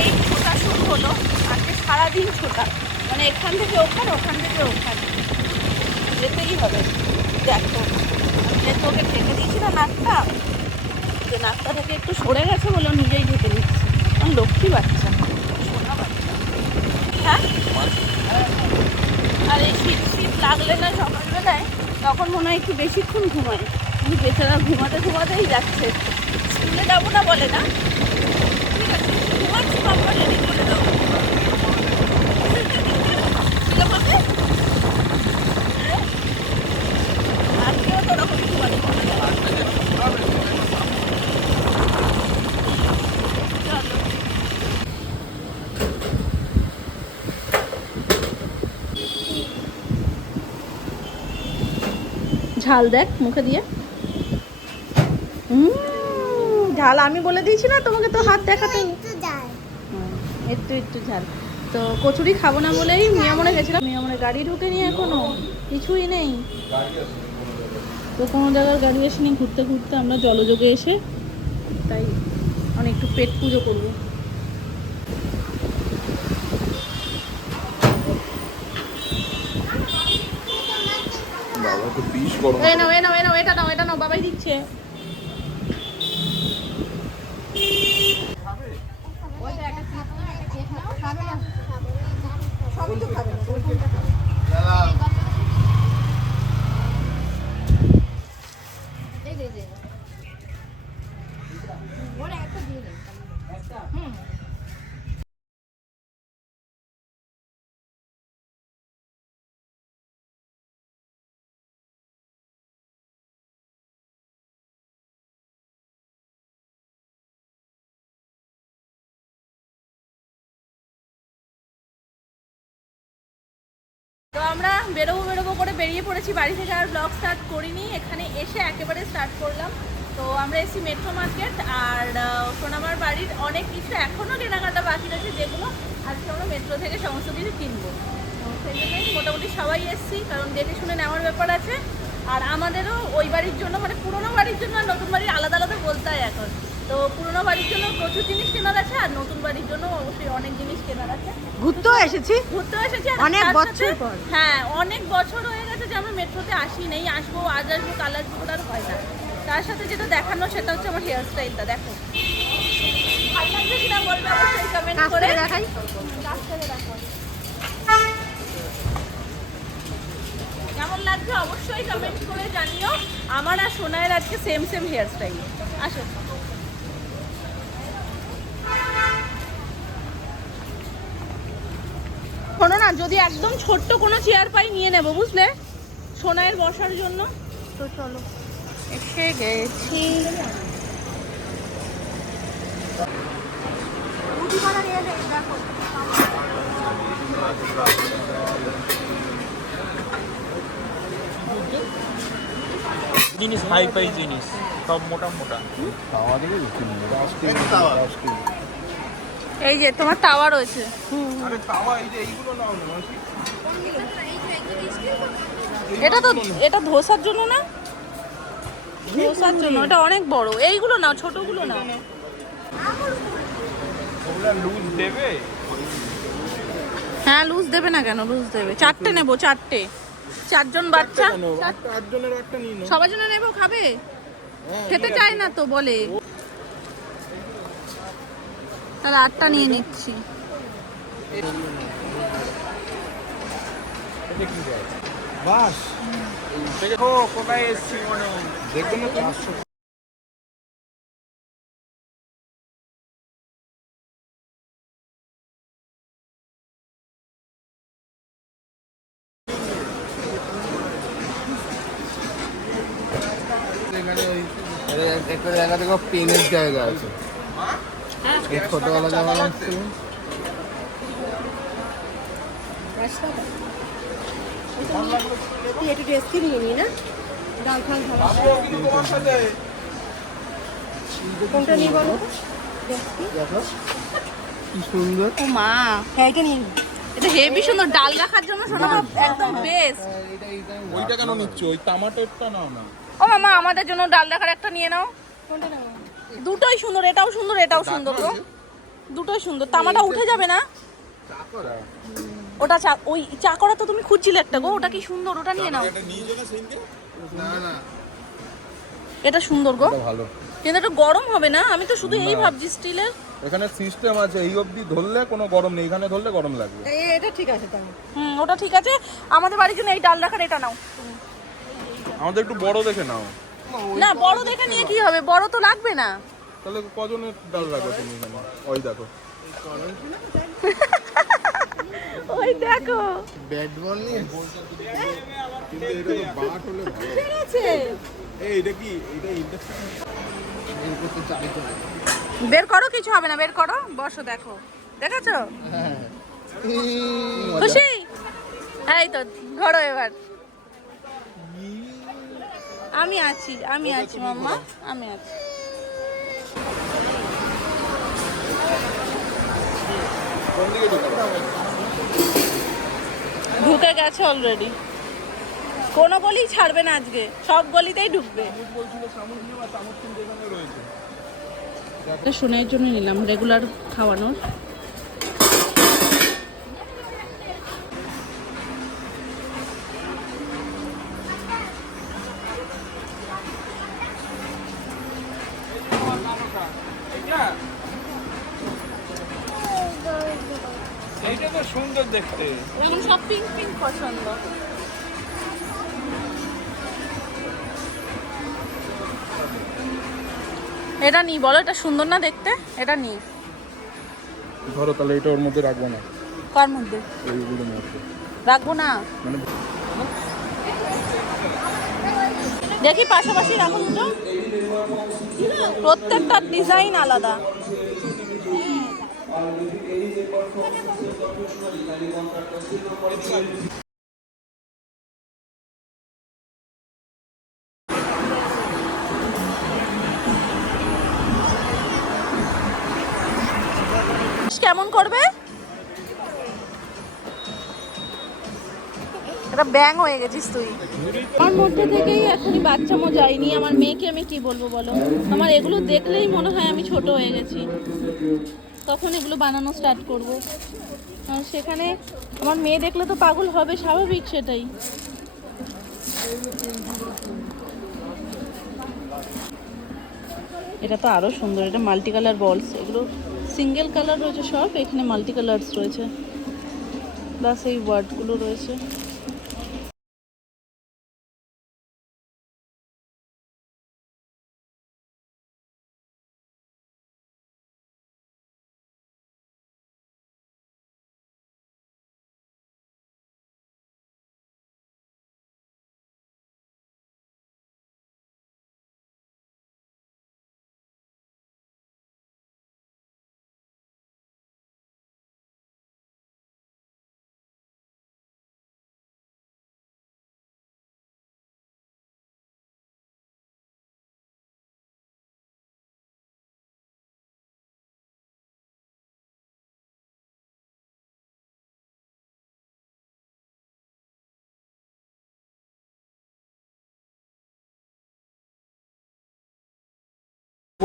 এই ছোটা শুরু হলো, আজকে সারাদিন ছোটা, মানে এখান থেকে ওখানে, ওখান থেকে ওখানে যেতেই হবে। দেখো যে তোকে ঢেকে দিয়েছিল নাকটা, যে নাকটা থেকে একটু সরে গেছে বলে নিজেই ঢেকে নিচ্ছে। আমার লক্ষ্মী বাচ্চা, সোনা বাচ্চা। হ্যাঁ, আর এই শীত শীত লাগলে না সকালবেলায় তখন মনে হয় একটু বেশিক্ষণ ঘুমায়, কিন্তু বেচারা ঘুমাতে ঘুমাতেই যাচ্ছে। স্কুলে যাবো না বলে না, ঠিক আছে ঘুমাচ্ছি বাবা, রেডি করে দাও। আজকেও তো ওরকম ঘুমাতে বলে না। ঝাল দেখ মুখে দিয়ে। ঝাল আমি বলে দিয়েছি না তোমাকে, তো হাত দেখাতে। একটু একটু ঝাল। তো কচুরি খাবো না বলেই মিয়ামনে গেছিলাম, মিয়ামনে গাড়ি ঢুকেনি এখনো, কিছুই নেই। তো কোনো জায়গার গাড়ি আসেনি, ঘুরতে ঘুরতে আমরা জলযোগে এসে তাই অনেক একটু পেট পুজো করবো। এটা নাও বাবাই দিচ্ছে। তো আমরা বেরোবো করে বেরিয়ে পড়েছি বাড়ি থেকে, আর ব্লগ স্টার্ট করিনি, এখানে এসে একেবারে স্টার্ট করলাম। তো আমরা এসেছি মেট্রো মার্কেট, আর সোনামার বাড়ির অনেক কিছু এখনও কেনাকাটা বাকি রয়েছে, যেগুলো আজকে আমরা মেট্রো থেকে সমস্ত কিছু কিনবো। তো সেই জন্যই মোটামুটি সবাই এসেছি, কারণ দেখে শুনে নেওয়ার ব্যাপার আছে। আর আমাদেরও ওই বাড়ির জন্য, মানে পুরোনো বাড়ির জন্য আর নতুন বাড়ির আলাদা আলাদা বলতে হয় এখন। তো পুরোনো বাড়ির জন্য প্রচুর জিনিস কেনার আছে, আর নতুন বাড়ির জন্য অবশ্যই অনেক জিনিস কেনার আছে। ঘুরতেও এসেছি অনেক বছর পর। হ্যাঁ, অনেক বছর হয়ে গেছে যে আমরা মেট্রোতে আসি নেই, আসবো আজ আসবো কাল আসবো, আর হয় না। তার সাথে যেটা দেখানো সেটা হচ্ছে আমার হেয়ার স্টাইলটা। দেখো ভালো লাগছে কিনা বলবে অবশ্যই কমেন্ট করে। দেখাই, কেমন লাগছে অবশ্যই কমেন্ট করে জানিও। আমার আর সোনায়ের আজকে সেম সেম হেয়ার স্টাইল। আসো শোনো না, যদি একদম ছোট্ট কোনো চেয়ার পাই নিয়ে নেবো, বুঝলে, সোনায়ের বসার জন্য। তো চলো, এসে গেছি। জিনিস হাই ফাই জিনিস সব মোটা মোটা। এই যে তোমার তাওয়া রয়েছে। আরে তাওয়া এই যে এইগুলো নাও না, এটা ধোসার জন্য না, ধোসার জন্য এটা অনেক বড়। এইগুলো নাও, ছোটগুলো নাও। ওগুলা লুজ দেবে? হ্যাঁ লুজ দেবে না কেন, লুজ দেবে। চারটে নেবো, চারটে, চারজন বাচ্চা, আটজনের একটা নিয়ে নাও। সবার জন্য নেবো। খাবে? খেতে চায় না তো বলে, তাহলে 8টা নিয়ে নিচ্ছি। বাস দেখো কোথায় এসছি, মনে দেখবেন না তো। একটা জায়গা থেকে পেনের জায়গা আছে, এই ছোটবেলা যেমন আসছিল। একটু ডেস্কি নিয়ে নি না, ডাল ফাল ভালো। কোনটা নিয়ে বলো? দেখো কি সুন্দর। ও মা, হ্যাঁ কে নিয়ে, এটা হেভি সুন্দর ডাল রাখার জন্য। শোনা একদম বেস্ট। ওইটা কেন নিচ্ছ? ওই তামাটোরটা নাও না। ও মামা, আমাদের জন্য ডাল রাখার একটা নিয়ে নাও। কোনটা নেবো? দুটোই সুন্দর, এটাও সুন্দর, এটাও সুন্দর। তো দুটোই সুন্দর। তামাটা উঠে যাবে না? ওটা ওই চা করা তো তুমি খুঁজছিলে একটা গো, ওটা কি সুন্দর, ওটা নিয়ে নাও। এটা সুন্দর গো, ভালো কিন্তু এটা গরম হবে না? আমি তো শুধু এই ভাবছি স্টিলের। এখানে সিস্টেম আছে, এই অবধি ধরলে কোনো গরম নেই, এখানে ধরলে গরম লাগবে। এটা ঠিক আছে তাহলে। ওটা ঠিক আছে। আমাদের বাড়ির জন্য এই ডাল রাখার এটা নাও। আমাদের একটু বড় দেখে নাও। না বড় দেখে নিয়ে কি হবে, বড় তো লাগবে না। তাহলে কজনের ডাল রাখো তুমি এখানে? ওই দেখো, ওই দেখো ব্যাট বল নিয়ে কিন্তু এটা তো বাট হলে ভালো। ঠিক আছে, এই এটা কি, এটা ইন্ডাকশন এর করতে চাই তো। বের করো, কিছু হবে না, বের করো, বসো, দেখো, দেখেছো? হ্যাঁ খুশি? এই তো ধরো এবার। আমি আছি, আমি আছি মাম্মা, আমি আছি। কোন দিকে ঢুকবে? ঢুকে গেছে অলরেডি। কোনো গলি ছাড়বে না আজকে, সব গলিতেই ঢুকবে। বলছিল চামচ নিও, আর চামচ কিন্তু এখানে রয়েছে। শোনের জন্য নিলাম, রেগুলার খাওয়ানোর। এইটা তো সুন্দর দেখতে। এখন সব পিঙ্ক পিঙ্ক পছন্দ। এটা নি, বলো এটা সুন্দর না দেখতে? এটা নি। ধরো তাহলে এটা ওর মধ্যে রাখবো না। কার মধ্যে এইগুলোর মধ্যে রাখবো না? মানে দেখি পাশাপাশি রাখো দুটো, প্রত্যেকটার ডিজাইন আলাদা। কেমন করবে? এটা ব্যাং হয়ে গেছিস তুই। আমার মধ্যে থেকেই এখনই বাচ্চা মো যায়নি। আমার মেয়েকে আমি কি বলবো বলো? আমার এগুলো দেখলেই মনে হয় আমি ছোট হয়ে গেছি। তখন এগুলো বানানো স্টার্ট করব। আর সেখানে আমার মেয়ে দেখলে তো পাগল হবে, স্বাভাবিক সেটাই। এটা তো আরো সুন্দর, এটা মাল্টি কালার বলস। এগুলো সিঙ্গেল কালার রয়েছে সব, এখানে মাল্টি কালারস রয়েছে, প্লাস এই ওয়ার্ডগুলো রয়েছে।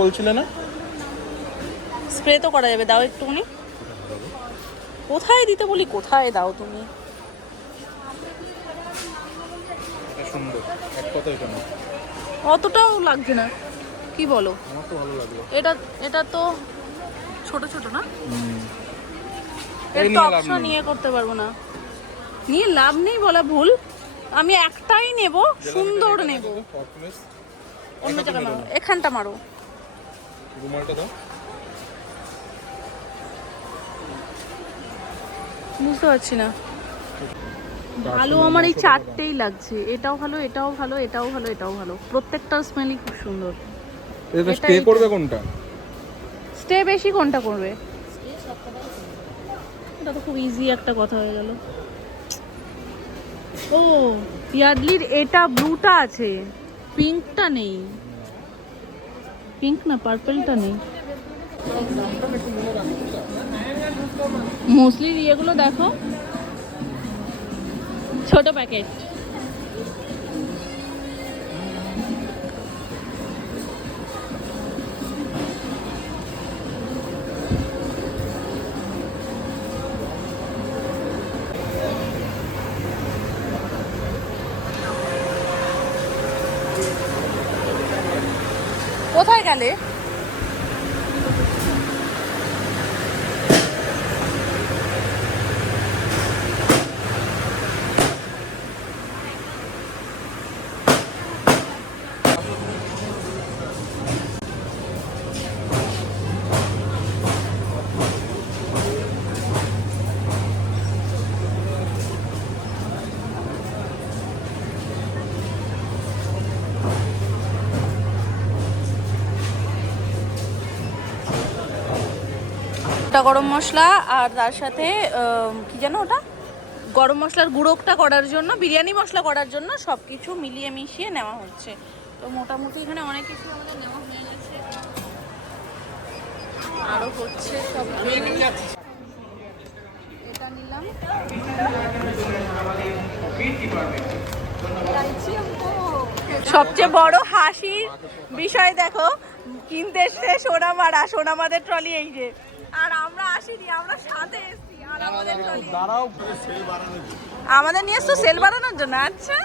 বলছিলে না স্প্রে তো করা যাবে, দাও একটুখানি। কোথায় দিতে বলি, কোথায় দাও তুমি? এটা সুন্দর, এক কথা এটা না, অতটাও লাগছে না, কি বলো? আমার তো ভালো লাগলো। এটা এটা তো ছোট ছোট না, এই এর তো নিয়ে লাভ অপশন নেই। নিয়ে করতে পারবো না। নিয়ে লাভ নেই বলা ভুল, আমি একটাই নেব, সুন্দর নেব। সফটনেস অন্য জায়গায় মারো, এখানটা মারো। রুমালটা দাও। বুঝতে পারছি না। ভালো আমার এই চারটেই লাগছে, এটাও ভালো, এটাও ভালো, এটাও ভালো, এটাও ভালো, প্রত্যেকটার স্মেলই খুব সুন্দর। এটা এটা স্টে করবে কোনটা? স্টে বেশি কোনটা করবে? এটা তো খুব ইজি একটা কথা হয়ে গেল। ও ইয়ার্ডলির এটা ব্লুটা আছে, পিঙ্কটা নেই। পিঙ্ক না, পার্পলটা নেই। মোস্টলি ইয়েগুলো দেখো, ছোট প্যাকেট। গেলে গরম মশলা আর তার সাথে কি জানো ওটা গরম মশলার গুঁড়োটা করার জন্য, বিরিয়ানি মশলা করার জন্য সব কিছু মিলিয়ে মিশিয়ে নেওয়া হচ্ছে। তো মোটামুটি এখানে অনেক কিছু আমাদের নেওয়া হয়ে গেছে, আরও হচ্ছে সব। এটা নিলাম, সবচেয়ে বড় হাসির বিষয় দেখো, কিনতে এসছে সোনামাদের ট্রলি এই যে, আর আমরা আসিনি, আমরা সাথে এসেছি। আর আমাদের ট্রলি আমাদের নিয়ে এসছো সেল বাড়ানোর জন্য। আচ্ছা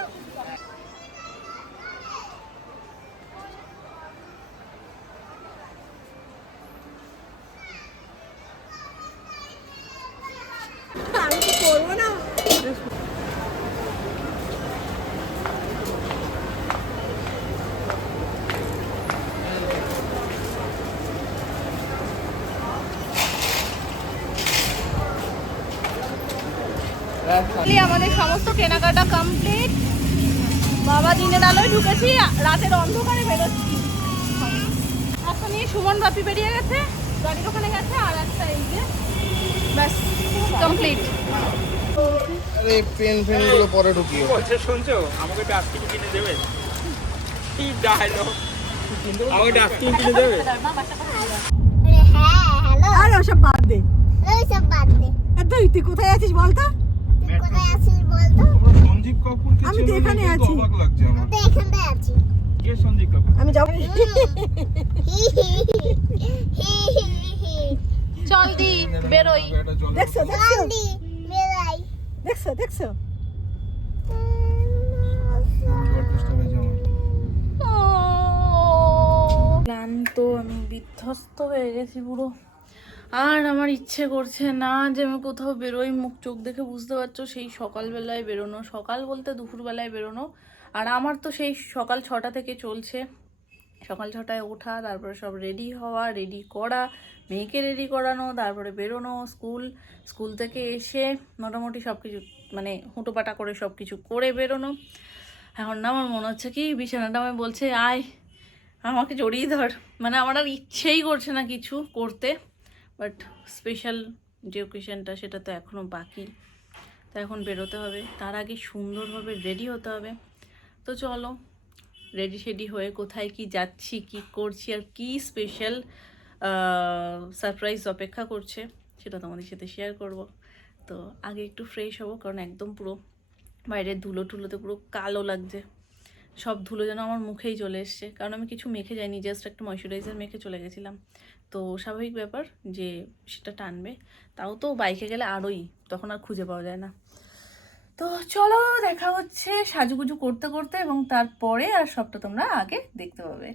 আমি তো করবো না। আমাদের সমস্ত কেনাকাটা কমপ্লিট। বাবা দিনের আলোয় ঢুকেছি, রাতের অন্ধকারে বেরোচ্ছি। একটা নিয়ে সুমন বাপি বেরিয়ে গেছে, গাড়ির ওখানে গেছে, আর একটা এই যে ব্যাস কমপ্লিট। আরে পেন গুলো পরে ঢুকিও। আচ্ছা শুনছো, আমাকে ডাস্টবিন কিনে দেবে? কি ডায়লগ, আমাকে ডাস্টবিন কিনে দেবে? আরে ওসব বাদ দে, ওসব বাদ দে। তুই কোথায় আছিস বলতো? কোথায় আছিস বলতো? সঞ্জীব কাপুরকে আমি তো এখানে আছি। অবাক লাগছে আমার। তো এখানে আছি। কে সঞ্জীব কাপুর? আমি যাব। চল দি বেরোই। দেখছো দেখছো দেখছো। ক্লান্ত, আমি বিধ্বস্ত হয়ে গেছি পুরো। আর আমার ইচ্ছে করছে না যে আমি কোথাও বেরোই। মুখ চোখ দেখে বুঝতে পারছো সেই সকালবেলায় বেরোনো, সকাল বলতে দুপুরবেলায় বেরোনো। আর আমার তো সেই সকাল 6টা থেকে চলছে। সকাল 6টায় ওঠা, তারপরে সব রেডি হওয়া, রেডি করা, মেয়েকে রেডি করানো, তারপরে বেরোনো, স্কুল থেকে এসে মোটামুটি সব কিছু মানে হুটোপাটা করে সব কিছু করে বেরোনো। এখন না আমার মনে হচ্ছে কি বিছানাটা আমি বলছে আয় আমাকে জড়িয়ে ধর। মানে আমার আর ইচ্ছেই করছে না কিছু করতে, বাট স্পেশাল যে ওকেশনটা সেটা তো এখনও বাকি। তো এখন বেরোতে হবে, তার আগে সুন্দরভাবে রেডি হতে হবে। তো চলো রেডি হয়ে কোথায় কি যাচ্ছি, কি করছি, আর কি স্পেশাল সারপ্রাইজ অপেক্ষা করছে সেটা তোমাদের সাথে শেয়ার করব। তো আগে একটু ফ্রেশ হবো, কারণ একদম পুরো বাইরের ধুলোতে পুরো কালো লাগছে। সব ধুলো যেন আমার মুখেই চলে এসছে, কারণ আমি কিছু মেখে যাইনি, জাস্ট একটা ময়শ্চারাইজার মেখে চলে গেছিলাম। তো স্বাভাবিক ব্যাপার যে সেটা টানবে, তাও তো বাইকে গেলে আরোই, তখন আর খুঁজে পাওয়া যায় না। তো চলো দেখা হচ্ছে সাজুগুজু করতে করতে, এবং তারপরে আর সবটা তোমরা আগে দেখতে পাবে।